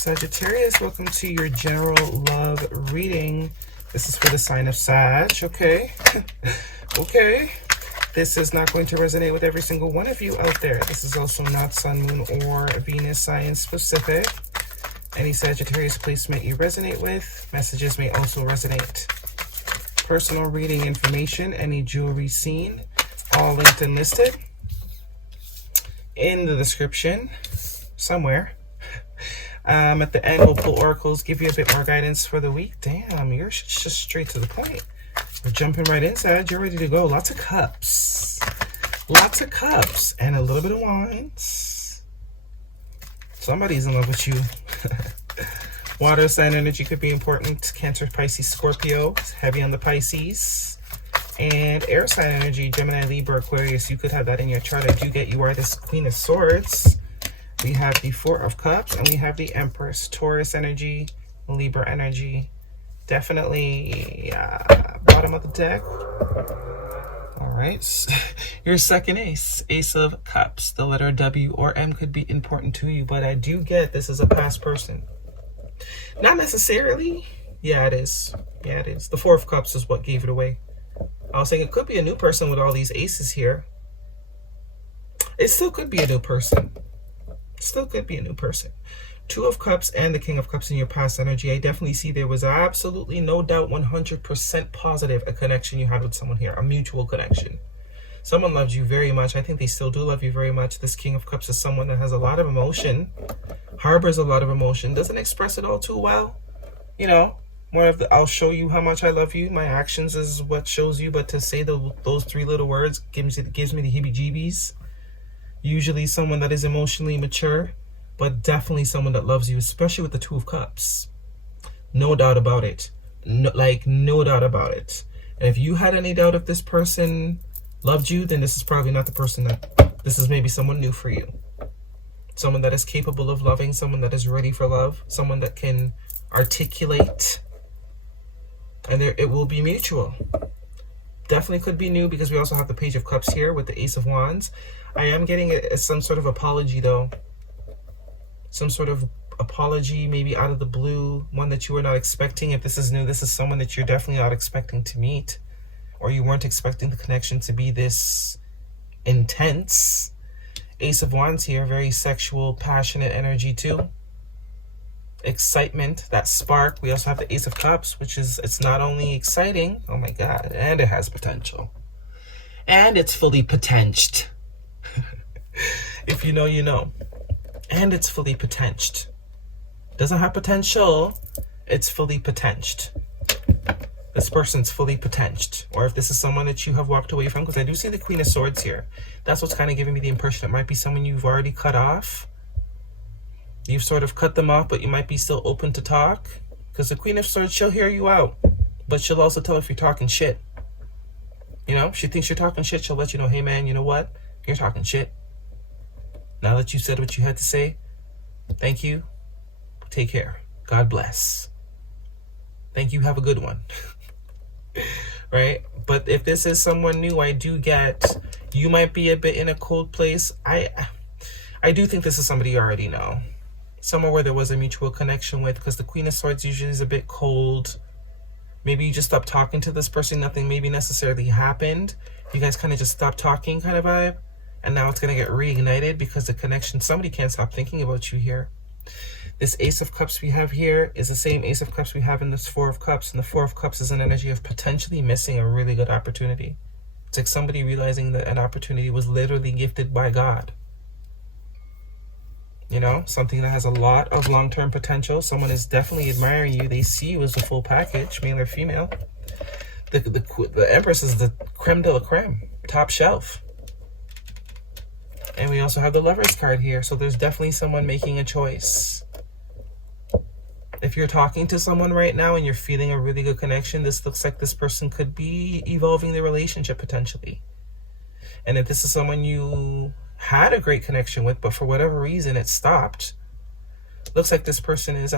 Sagittarius, welcome to your general love reading. This is for the sign of Sag, okay? Okay. This is not going to resonate with every single one of you out there. This is also not Sun, Moon, or Venus sign specific. Any Sagittarius placement you resonate with, messages may also resonate. Personal reading information, any jewelry seen, all linked and listed in the description somewhere. At the end, we'll pull oracles, give you a bit more guidance for the week. Damn, you're just straight to the point. We're jumping right inside. You're ready to go. Lots of cups. Lots of cups. And a little bit of wands. Somebody's in love with you. Water sign energy could be important. Cancer, Pisces, Scorpio. Heavy on the Pisces. And air sign energy, Gemini, Libra, Aquarius. You could have that in your chart. I do get you are this Queen of Swords. We have the Four of Cups, and we have the Empress. Taurus energy, Libra energy. Definitely bottom of the deck. All right. Your second ace, Ace of Cups. The letter W or M could be important to you, but I do get this is a past person. Not necessarily. Yeah, it is. Yeah, it is. The Four of Cups is what gave it away. I was saying it could be a new person with all these aces here. It still could be a new person. Still could be a new person. Two of Cups and the King of Cups in your past energy. I definitely see there was absolutely no doubt 100% positive a connection you had with someone here. A mutual connection. Someone loves you very much. I think they still do love you very much. This King of Cups is someone that has a lot of emotion. Harbors a lot of emotion. Doesn't express it all too well. You know, more of the I'll show you how much I love you. My actions is what shows you. But to say those three little words gives me the heebie-jeebies. Usually someone that is emotionally mature, but definitely someone that loves you, especially with the Two of Cups. No doubt about it. No doubt about it. And if you had any doubt if this person loved you, then this is probably not the person this is maybe someone new for you. Someone that is capable of loving, someone that is ready for love, someone that can articulate, and it will be mutual. Definitely could be new because we also have the Page of Cups here with the Ace of Wands. I am getting some sort of apology though. Some sort of apology, maybe out of the blue, one that you were not expecting. If this is new, this is someone that you're definitely not expecting to meet, or you weren't expecting the connection to be this intense. Ace of Wands here, very sexual, passionate energy too. Excitement, that spark. We also have the Ace of Cups, which is, it's not only exciting, oh my God, and it has potential. And it's fully potentied. If you know, you know. And it's fully potentied. Doesn't have potential, it's fully potentied. This person's fully potentied. Or if this is someone that you have walked away from, because I do see the Queen of Swords here. That's what's kind of giving me the impression it might be someone you've already cut off. You've sort of cut them off, but you might be still open to talk. Because the Queen of Swords, she'll hear you out. But she'll also tell if you're talking shit. You know, she thinks you're talking shit, she'll let you know, hey man, you know what? You're talking shit. Now that you said what you had to say, thank you. Take care. God bless. Thank you. Have a good one. Right? But if this is someone new, I do get you might be a bit in a cold place. I do think this is somebody you already know. Somewhere where there was a mutual connection with, because the Queen of Swords usually is a bit cold. Maybe you just stopped talking to this person. Nothing maybe necessarily happened. You guys kind of just stopped talking kind of vibe. And now it's going to get reignited because the connection, somebody can't stop thinking about you here. This Ace of Cups we have here is the same Ace of Cups we have in this Four of Cups. And the Four of Cups is an energy of potentially missing a really good opportunity. It's like somebody realizing that an opportunity was literally gifted by God. You know, something that has a lot of long-term potential. Someone is definitely admiring you. They see you as a full package, male or female. The Empress is the creme de la creme, top shelf. And we also have the Lovers card here. So there's definitely someone making a choice. If you're talking to someone right now and you're feeling a really good connection, this looks like this person could be evolving the relationship potentially. And if this is someone you had a great connection with, but for whatever reason it stopped, looks like this person is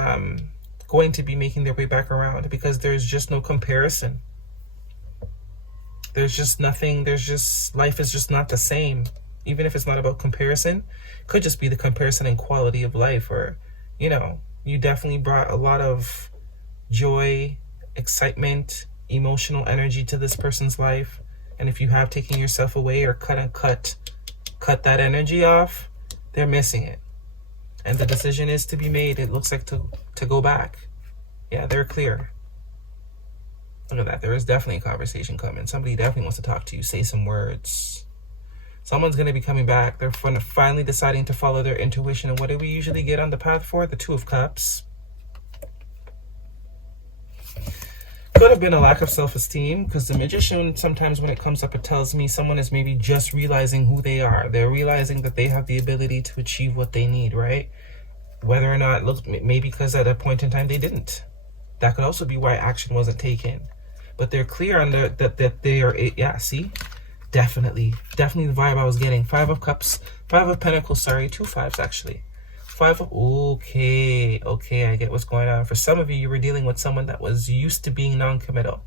going to be making their way back around because there's just no comparison. There's just nothing. Life is just not the same. Even if it's not about comparison, could just be the comparison in quality of life, or, you know, You definitely brought a lot of joy, excitement, emotional energy to this person's life. And if you have taken yourself away or cut that energy off, they're missing it. And the decision is to be made, it looks like, to go back. Yeah, they're clear. Look at that. There is definitely a conversation coming. Somebody definitely wants to talk to you. Say some words. Someone's going to be coming back. They're finally deciding to follow their intuition. And what do we usually get on the path for? The Two of Cups. Could have been a lack of self-esteem, because the Magician, sometimes when it comes up, it tells me someone is maybe just realizing who they are. They're realizing that they have the ability to achieve what they need, right? Whether or not, look, maybe because at a point in time they didn't. That could also be why action wasn't taken. But they're clear on that they are, yeah, see? Definitely the vibe I was getting. 5 of Cups, 5 of Pentacles, sorry, 2 5s actually. 5 of, okay, I get what's going on. For some of you, you were dealing with someone that was used to being non-committal.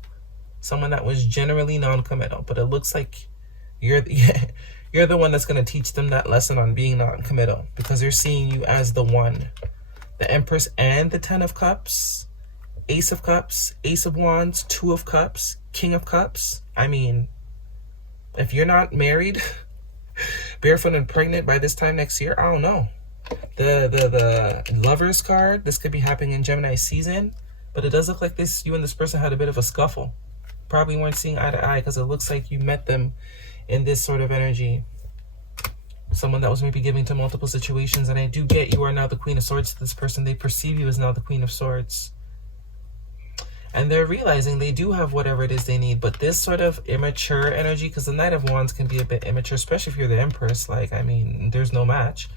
Someone that was generally non-committal. But it looks like you're the one that's going to teach them that lesson on being non-committal, because they're seeing you as the one. The Empress and the 10 of Cups, Ace of Cups, Ace of Wands, 2 of Cups, King of Cups. I mean, if you're not married, barefoot and pregnant by this time next year, I don't know. The Lovers card, this could be happening in Gemini season, but it does look like you and this person had a bit of a scuffle. Probably weren't seeing eye to eye, because it looks like you met them in this sort of energy. Someone that was maybe giving to multiple situations, and I do get you are now the Queen of Swords to this person. They perceive you as now the Queen of Swords. And they're realizing they do have whatever it is they need, but this sort of immature energy, because the Knight of Wands can be a bit immature, especially if you're the Empress. Like, I mean, there's no match.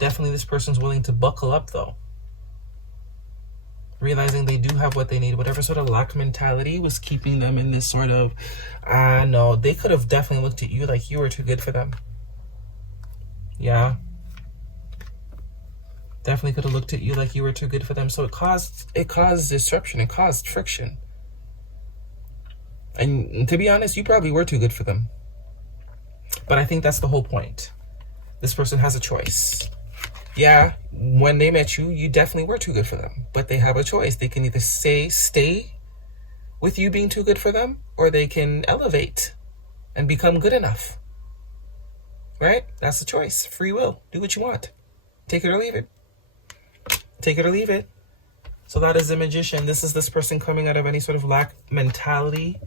Definitely this person's willing to buckle up, though. Realizing they do have what they need. Whatever sort of lack mentality was keeping them in this sort of, no, they could have definitely looked at you like you were too good for them. Yeah. Definitely could have looked at you like you were too good for them. So it caused disruption. It caused friction. And to be honest, you probably were too good for them. But I think that's the whole point. This person has a choice. Yeah, when they met you, you definitely were too good for them. But they have a choice. They can either stay with you being too good for them, or they can elevate and become good enough. Right? That's the choice. Free will. Do what you want. Take it or leave it. Take it or leave it. So that is the Magician. This is this person coming out of any sort of lack mentality.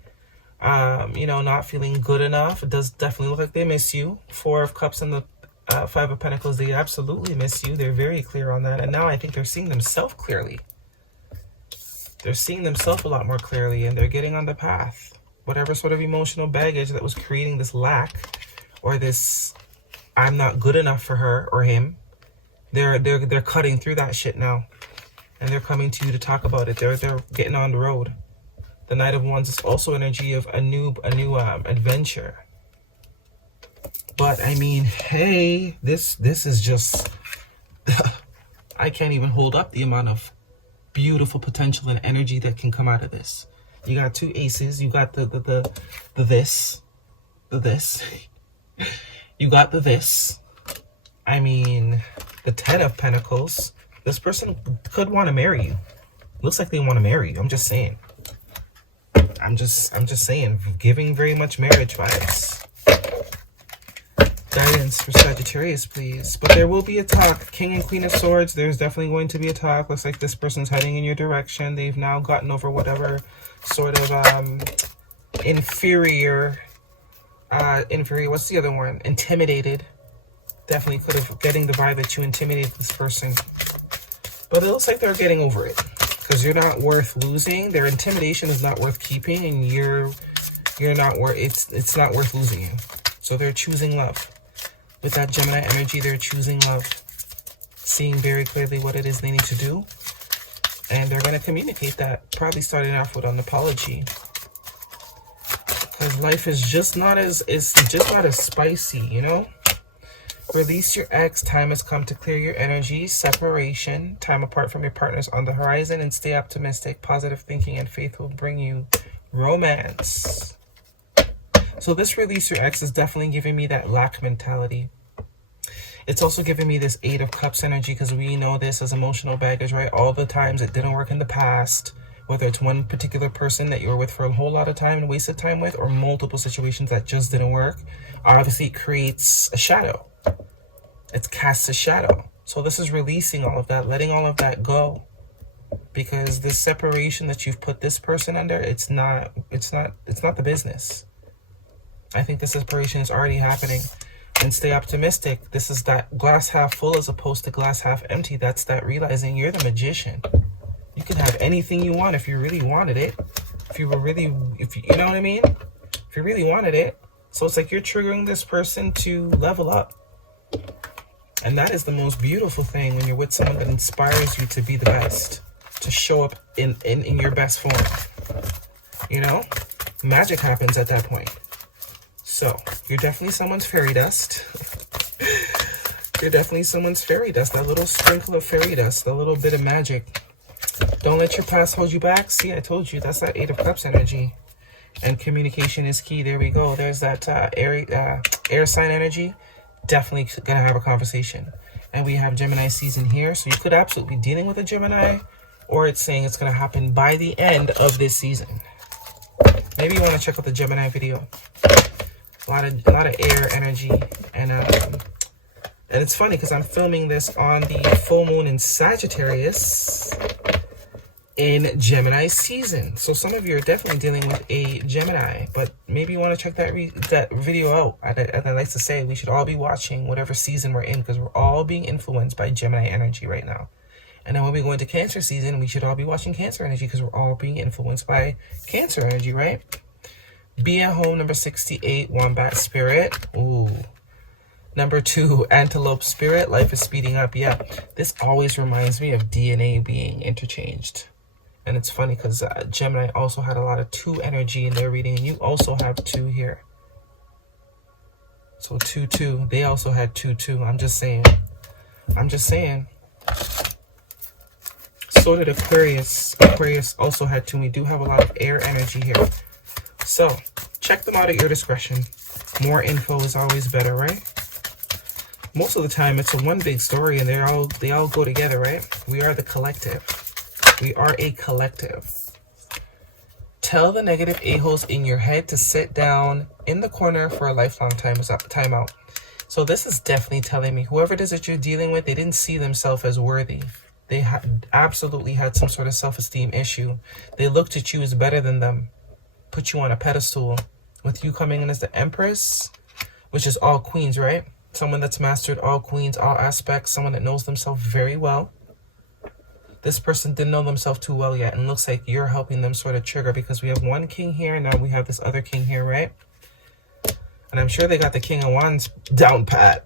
Not feeling good enough. It does definitely look like they miss you. 4 of Cups and the 5 of Pentacles, they absolutely miss you. They're very clear on that. And now I think they're seeing themselves clearly. They're seeing themselves a lot more clearly, and they're getting on the path. Whatever sort of emotional baggage that was creating this lack, or this I'm not good enough for her or him, they're cutting through that shit now. And they're coming to you to talk about it. They're getting on the road. The Knight of Wands is also energy of a new adventure. But I mean, hey, this is just I can't even hold up the amount of beautiful potential and energy that can come out of this. You got 2 aces, you got the this. You got the this. I mean, the 10 of Pentacles. This person could want to marry you. Looks like they want to marry you. I'm just saying. I'm just saying, giving very much marriage vibes. Guidance for Sagittarius, please. But there will be a talk. King and Queen of Swords, there's definitely going to be a talk. Looks like this person's heading in your direction. They've now gotten over whatever sort of inferior, what's the other one? Intimidated. Definitely could have getting the vibe that you intimidated this person. But it looks like they're getting over it. Because you're not worth losing. Their intimidation is not worth keeping, and you're not worth it's not worth losing you. So they're choosing love. With that Gemini energy, they're choosing love. Seeing very clearly what it is they need to do. And they're going to communicate that. Probably starting off with an apology. Because life is just not as spicy, you know? Release your ex. Time has come to clear your energy. Separation. Time apart from your partners on the horizon, and stay optimistic. Positive thinking and faith will bring you romance. So this release your ex is definitely giving me that lack mentality. It's also giving me this 8 of Cups energy, because we know this as emotional baggage, right? All the times it didn't work in the past, whether it's one particular person that you were with for a whole lot of time and wasted time with, or multiple situations that just didn't work, obviously it creates a shadow. It casts a shadow. So this is releasing all of that, letting all of that go. Because this separation that you've put this person under, it's not the business. I think the separation is already happening. And stay optimistic. This is that glass half full as opposed to glass half empty. That's that realizing you're the magician. You can have anything you want if you really wanted it. If you know what I mean? If you really wanted it. So it's like you're triggering this person to level up. And that is the most beautiful thing when you're with someone that inspires you to be the best. To show up in your best form. You know? Magic happens at that point. So, you're definitely someone's fairy dust. You're definitely someone's fairy dust. That little sprinkle of fairy dust. That little bit of magic. Don't let your past hold you back. See, I told you. That's that 8 of Cups energy. And communication is key. There we go. There's that air sign energy. Definitely going to have a conversation. And we have Gemini season here. So, you could absolutely be dealing with a Gemini. Or it's saying it's going to happen by the end of this season. Maybe you want to check out the Gemini video. A lot of air energy, and it's funny because I'm filming this on the full moon in Sagittarius in Gemini season. So some of you are definitely dealing with a Gemini, but maybe you want to check that video out. And I like to say we should all be watching whatever season we're in, because we're all being influenced by Gemini energy right now. And then when we go into Cancer season, we should all be watching Cancer energy, because we're all being influenced by Cancer energy, right? Be at home, number 68, Wombat Spirit. Ooh. Number 2, Antelope Spirit. Life is speeding up. Yeah, this always reminds me of DNA being interchanged. And it's funny because Gemini also had a lot of 2 energy in their reading. And you also have 2 here. So 2. They also had 2. I'm just saying. So did Aquarius. Aquarius also had 2. We do have a lot of air energy here. So, check them out at your discretion. More info is always better, right? Most of the time, it's a one big story, and they all go together, right? We are the collective. We are a collective. Tell the negative a-holes in your head to sit down in the corner for a lifelong timeout. So this is definitely telling me whoever it is that you're dealing with, they didn't see themselves as worthy. They absolutely had some sort of self-esteem issue. They looked at you as better than them. Put you on a pedestal, with you coming in as the Empress, which is all queens, right? Someone that's mastered all queens, all aspects, someone that knows themselves very well. This person didn't know themselves too well yet, and looks like you're helping them sort of trigger, because we have one king here, and now we have this other king here, right? And I'm sure they got the King of Wands down pat.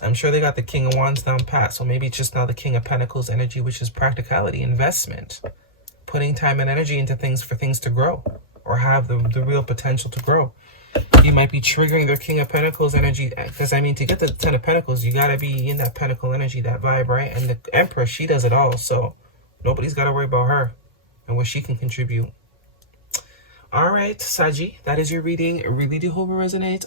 So maybe it's just now the King of Pentacles energy, which is practicality, investment, putting time and energy into things for things to grow, or have the real potential to grow. You might be triggering their King of Pentacles energy, because I mean, to get the 10 of Pentacles, you got to be in that Pentacle energy, that vibe, right? And the Empress, she does it all, so nobody's got to worry about her and what she can contribute. All right, Saji, that is your reading. Really do hope it resonates.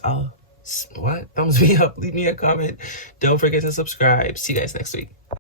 Thumbs me up, leave me a comment. Don't forget to subscribe. See you guys next week.